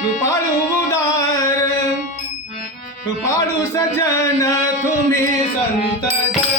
कृपाळू उदार कृपाळू सज्जन तुम्ही संत संत जन.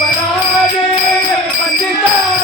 बना दे पंडिता